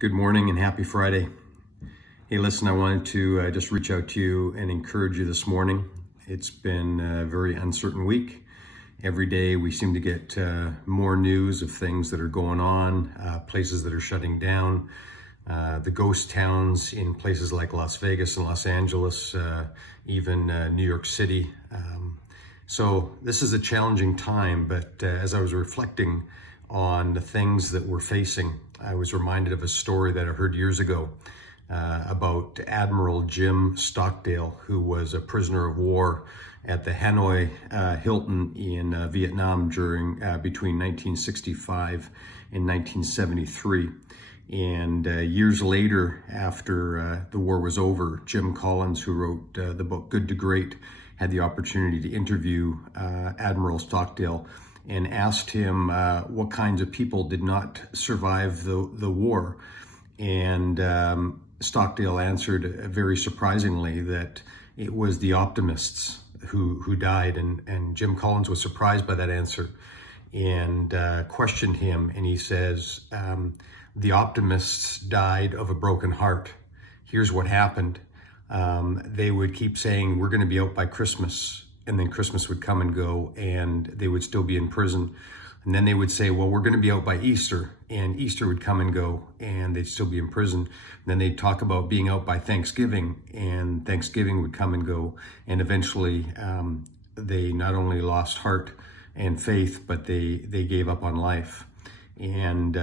Good morning and happy Friday. Hey, listen, I wanted to just reach out to you and encourage you this morning. It's been a very uncertain week. Every day we seem to get more news of things that are going on, places that are shutting down, the ghost towns in places like Las Vegas and Los Angeles, even New York City. So this is a challenging time, but as I was reflecting on the things that we're facing, I was reminded of a story that I heard years ago about Admiral Jim Stockdale, who was a prisoner of war at the Hanoi Hilton in Vietnam between 1965 and 1973. And years later, after the war was over, Jim Collins, who wrote the book Good to Great, had the opportunity to interview Admiral Stockdale and asked him what kinds of people did not survive the war. And Stockdale answered very surprisingly that it was the optimists who died. And Jim Collins was surprised by that answer and questioned him. And he says, the optimists died of a broken heart. Here's what happened. They would keep saying, we're going to be out by Christmas. And then Christmas would come and go and they would still be in prison. And then they would say, well, we're going to be out by Easter, and Easter would come and go and they'd still be in prison. And then they'd talk about being out by Thanksgiving, and Thanksgiving would come and go. And eventually they not only lost heart and faith, but they gave up on life. And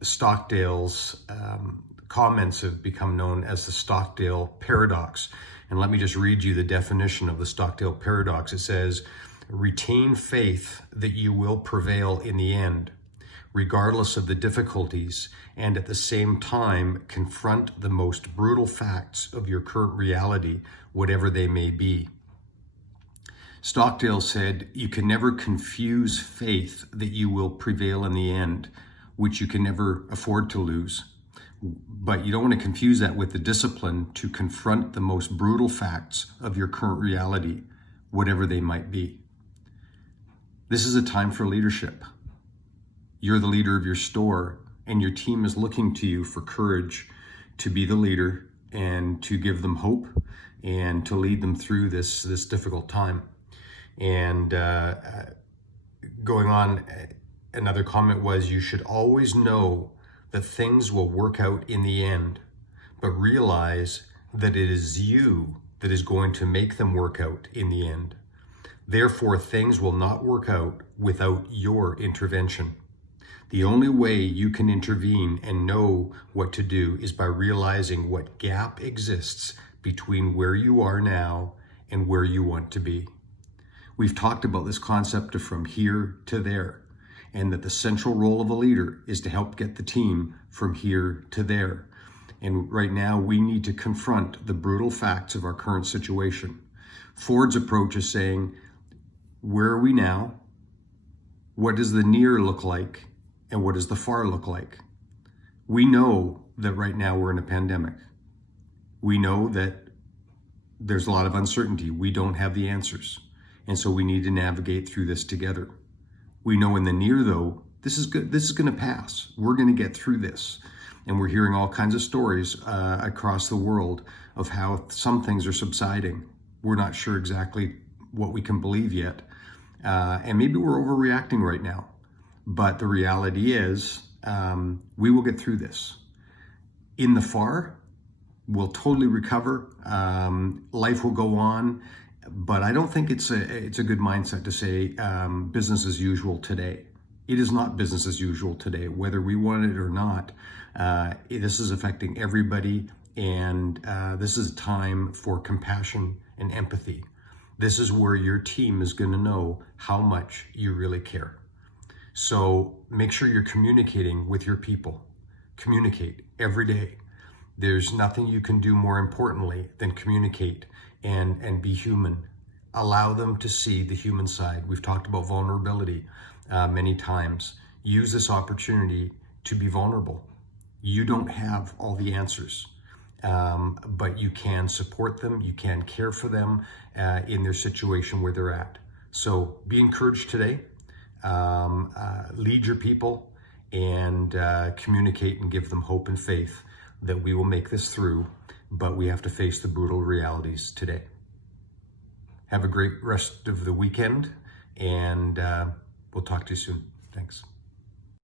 Stockdale's comments have become known as the Stockdale Paradox. And let me just read you the definition of the Stockdale Paradox. It says, retain faith that you will prevail in the end, regardless of the difficulties, and at the same time confront the most brutal facts of your current reality, whatever they may be. Stockdale said, you can never confuse faith that you will prevail in the end, which you can never afford to lose. But you don't want to confuse that with the discipline to confront the most brutal facts of your current reality, whatever they might be. This is a time for leadership. You're the leader of your store, and your team is looking to you for courage to be the leader and to give them hope and to lead them through this difficult time. And going on, another comment was, you should always know that things will work out in the end, but realize that it is you that is going to make them work out in the end. Therefore, things will not work out without your intervention. The only way you can intervene and know what to do is by realizing what gap exists between where you are now and where you want to be. We've talked about this concept of from here to there, and that the central role of a leader is to help get the team from here to there. And right now, we need to confront the brutal facts of our current situation. Ford's approach is saying, where are we now? What does the near look like? And what does the far look like? We know that right now we're in a pandemic. We know that there's a lot of uncertainty. We don't have the answers. And so we need to navigate through this together. We know in the near, though, this is good. This is going to pass. We're going to get through this. And we're hearing all kinds of stories across the world of how some things are subsiding. We're not sure exactly what we can believe yet. And maybe we're overreacting right now. But the reality is we will get through this. In the far, we'll totally recover. Life will go on. But I don't think it's a good mindset to say business as usual today. It is not business as usual today, whether we want it or not. This is affecting everybody, and this is a time for compassion and empathy. This is where your team is going to know how much you really care. So make sure you're communicating with your people. Communicate every day. There's nothing you can do more importantly than communicate and be human. Allow them to see the human side. We've talked about vulnerability many times. Use this opportunity to be vulnerable. You don't have all the answers, but you can support them. You can care for them in their situation where they're at. So be encouraged today. Lead your people and communicate and give them hope and faith that we will make this through, but we have to face the brutal realities today. Have a great rest of the weekend, and we'll talk to you soon. Thanks.